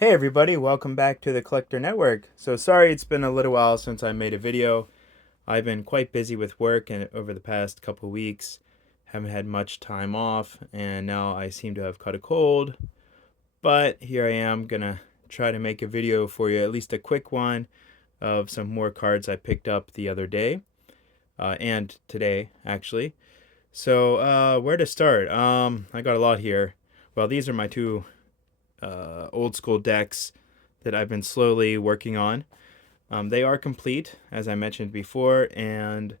Hey everybody, welcome back to the Collector Network. So sorry it's been a little while since I made a video. I've been quite busy with work and over the past couple weeks haven't had much time off and now I seem to have caught a cold. But here I am gonna try to make a video for you, at least a quick one of some more cards I picked up the other day and today actually. So where to start? I got a lot here. Well, these are my two old school decks that I've been slowly working on. They are complete, as I mentioned before, and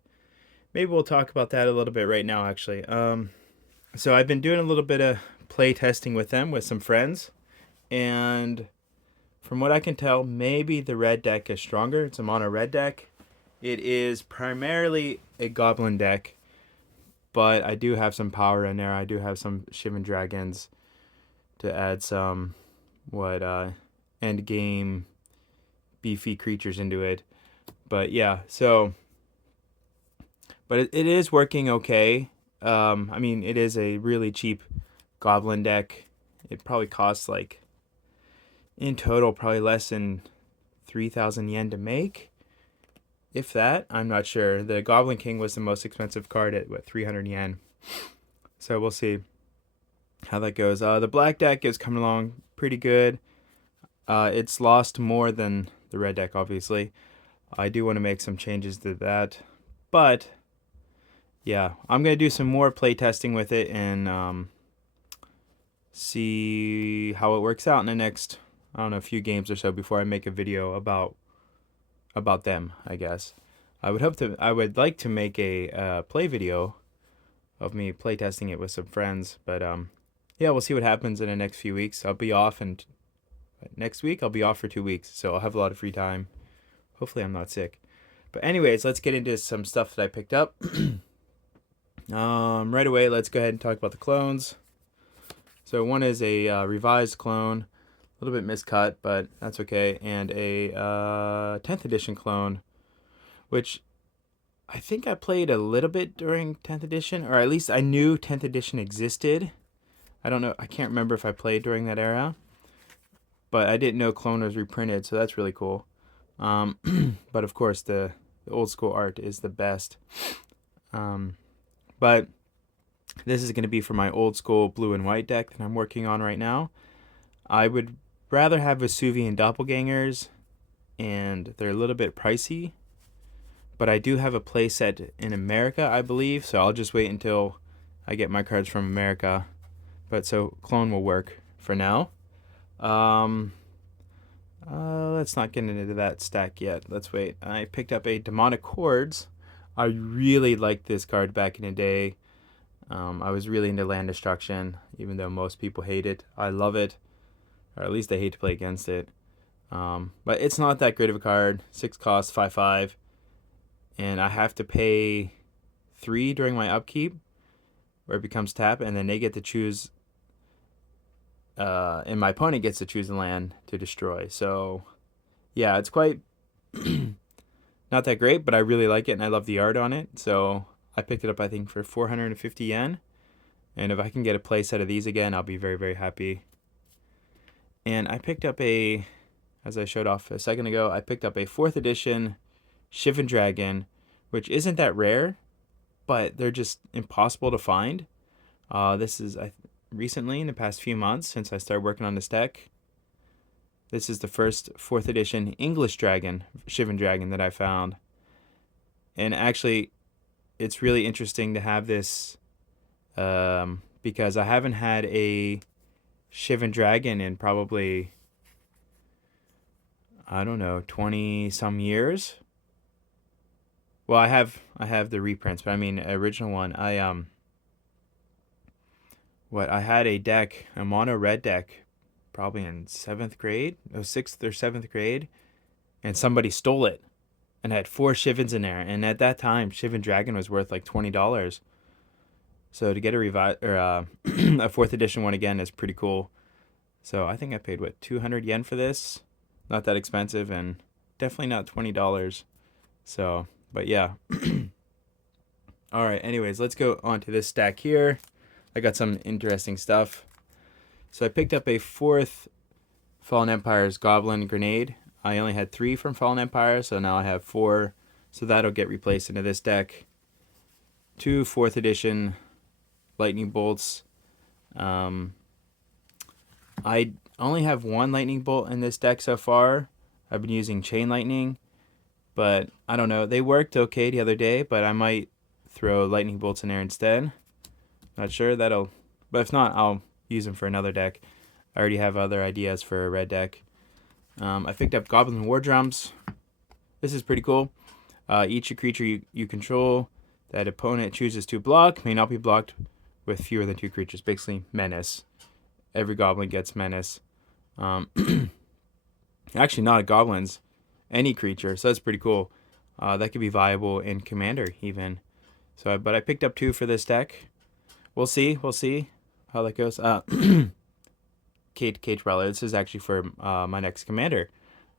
maybe we'll talk about that a little bit right now, actually. So I've been doing a little bit of play testing with them with some friends, and from what I can tell, maybe the red deck is stronger. It's a mono red deck. It is primarily a goblin deck, but I do have some power in there. I do have some Shivan Dragons to add some end game beefy creatures into it. But yeah, so but it is working okay. I mean, it is a really cheap goblin deck. It probably costs like in total probably less than 3,000 yen to make, if that. I'm not sure. The Goblin King was the most expensive card at what 300 yen. So we'll see how that goes. The black deck is coming along pretty good. It's lost more than the red deck, obviously. I do want to make some changes to that, but yeah, I'm gonna do some more play testing with it and see how it works out in the next, I don't know, a few games or so before I make a video about them. I guess I would like to make a play video of me play testing it with some friends, but yeah, we'll see what happens in the next few weeks. I'll be off, and next week I'll be off for 2 weeks, so I'll have a lot of free time. Hopefully, I'm not sick. But anyways, let's get into some stuff that I picked up. Right away, let's go ahead and talk about the clones. So one is a revised clone, a little bit miscut, but that's okay, and a 10th edition clone, which I think I played a little bit during 10th edition, or at least I knew 10th edition existed. I don't know, I can't remember if I played during that era, but I didn't know clone was reprinted, so that's really cool. But of course, the old school art is the best. But this is going to be for my old school blue and white deck that I'm working on right now. I would rather have Vesuvian doppelgangers, and they're a little bit pricey. But I do have a playset in America, I believe, so I'll just wait until I get my cards from America. But so clone will work for now. Let's not get into that stack yet. Let's wait. I picked up a Demonic Hordes. I really liked this card back in the day. I was really into land destruction, even though most people hate it. I love it, or at least I hate to play against it. But it's not that great of a card. 6 cost, 5/5, and I have to pay 3 during my upkeep, where it becomes tap, and then they get to choose. And my opponent gets to choose a land to destroy. So, yeah, it's quite not that great, but I really like it, and I love the art on it. So I picked it up, I think, for 450 yen. And if I can get a play set of these again, I'll be very, very happy. And I picked up as I showed off a second ago, I picked up a 4th edition Shivan Dragon, which isn't that rare, but they're just impossible to find. This is recently, in the past few months, since I started working on this deck. This is the first 4th edition English Dragon, Shivan Dragon, that I found. And actually, it's really interesting to have this because I haven't had a Shivan Dragon in probably, I don't know, 20 some years. Well, I have the reprints, but I mean original one. I had a deck, a mono red deck, probably in 7th grade, 6th or 7th grade, and somebody stole it and had 4 Shivans in there. And at that time, Shivan Dragon was worth like $20. So to get a a 4th edition one again is pretty cool. So I think I paid 200 yen for this. Not that expensive, and definitely not $20. So, but yeah. All right. Anyways, let's go on to this stack here. I got some interesting stuff. So I picked up a 4th Fallen Empire's Goblin Grenade. I only had 3 from Fallen Empire, so now I have 4. So that'll get replaced into this deck. 2 4th edition Lightning Bolts. I only have 1 Lightning Bolt in this deck so far. I've been using Chain Lightning, but I don't know. They worked okay the other day, but I might throw Lightning Bolts in there instead. Not sure. But if not, I'll use them for another deck. I already have other ideas for a red deck. I picked up Goblin War Drums. This is pretty cool. Each creature you control that opponent chooses to block may not be blocked with fewer than 2 creatures. Basically, menace. Every goblin gets menace. Actually, not goblins. Any creature. So that's pretty cool. That could be viable in Commander even. But I picked up 2 for this deck. We'll see how that goes. Cage Prowler. This is actually for my next Commander.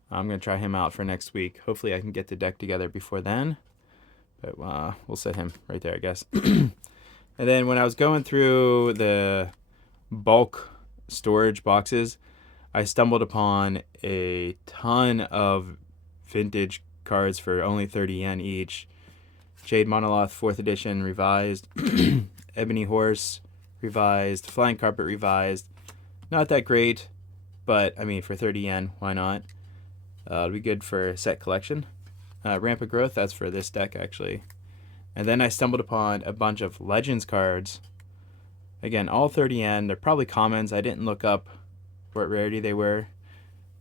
I'm going to try him out for next week. Hopefully I can get the deck together before then. But we'll set him right there, I guess. And then when I was going through the bulk storage boxes, I stumbled upon a ton of vintage cards for only 30 yen each. Jade Monolith 4th edition revised. Ebony Horse revised. Flying Carpet revised. Not that great, but I mean, for 30 yen, why not? It'll be good for set collection. Rampant Growth, that's for this deck actually. And then I stumbled upon a bunch of Legends cards. Again, all 30 yen. They're probably commons. I didn't look up what rarity they were.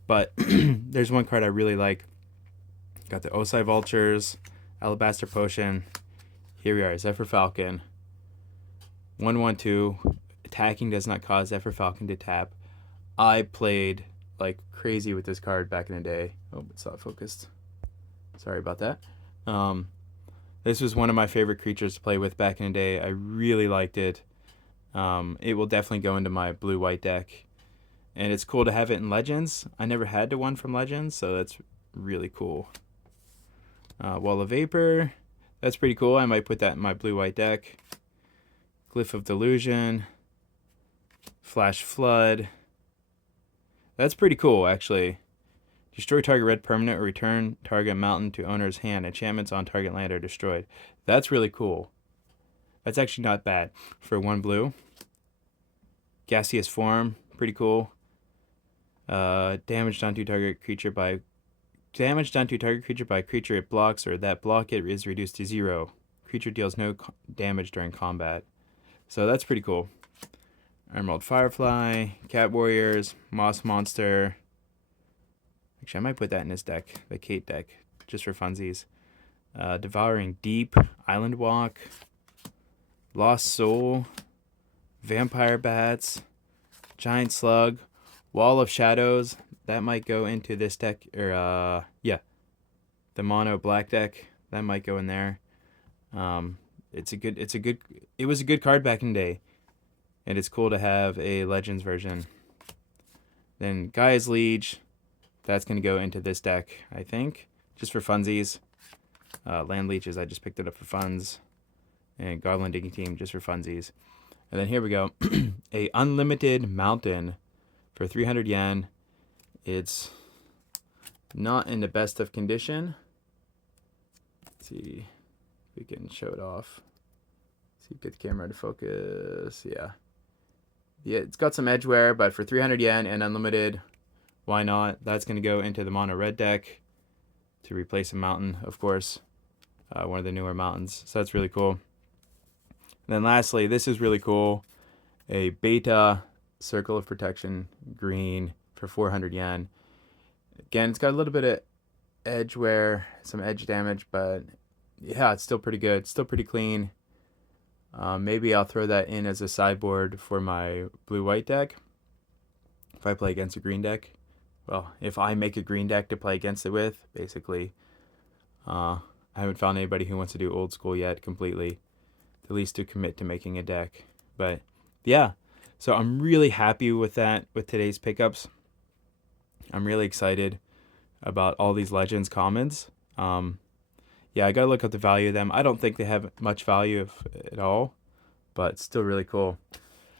But there's one card I really like. Got the Osai Vultures, Alabaster Potion. Here we are, Zephyr Falcon. 1/1/2. Attacking does not cause Zephyr Falcon to tap. I played like crazy with this card back in the day. Oh, it's not focused. Sorry about that. This was one of my favorite creatures to play with back in the day. I really liked it. It will definitely go into my blue-white deck. And it's cool to have it in Legends. I never had one from Legends, so that's really cool. Wall of Vapor. That's pretty cool. I might put that in my blue-white deck. Glyph of Delusion. Flash Flood. That's pretty cool, actually. Destroy target red permanent or return target mountain to owner's hand. Enchantments on target land are destroyed. That's really cool. That's actually not bad for 1 blue. Gaseous Form, pretty cool. Damage done to target creature by creature it blocks or that block it is reduced to 0. Creature deals no damage during combat. So that's pretty cool. Emerald Firefly, Cat Warriors, Moss Monster. Actually, I might put that in this deck, the Kate deck, just for funsies. Devouring Deep, Island Walk, Lost Soul, Vampire Bats, Giant Slug, Wall of Shadows. That might go into this deck, or the mono black deck. That might go in there. It was a good card back in the day. And it's cool to have a Legends version. Then Gaia's Liege. That's going to go into this deck, I think. Just for funsies. Land Leeches, I just picked it up for funds. And Goblin Digging Team, just for funsies. And then here we go. A Unlimited Mountain for 300 yen. It's not in the best of condition. Let's see if we can show it off. See, get the camera to focus. Yeah, it's got some edge wear, but for 300 yen and unlimited, why not? That's going to go into the mono red deck to replace a mountain, of course. One of the newer mountains. So that's really cool. And then lastly, this is really cool. A Beta Circle of Protection green for 400 yen. Again, it's got a little bit of edge wear, some edge damage, but yeah, it's still pretty good. It's still pretty clean. Maybe I'll throw that in as a sideboard for my blue-white deck if I play against a green deck. Well, if I make a green deck to play against it with, basically. I haven't found anybody who wants to do old school yet completely, at least to commit to making a deck. But yeah, so I'm really happy with that, with today's pickups. I'm really excited about all these Legends commons. Yeah, I gotta look up the value of them. I don't think they have much value at all, but still really cool.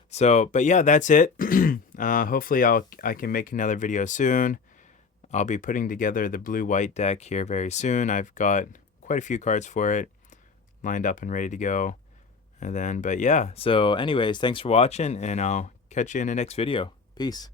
So, but yeah, that's it. Hopefully I can make another video soon. I'll be putting together the blue-white deck here very soon. I've got quite a few cards for it lined up and ready to go. And then, but yeah, so anyways, thanks for watching, and I'll catch you in the next video. Peace.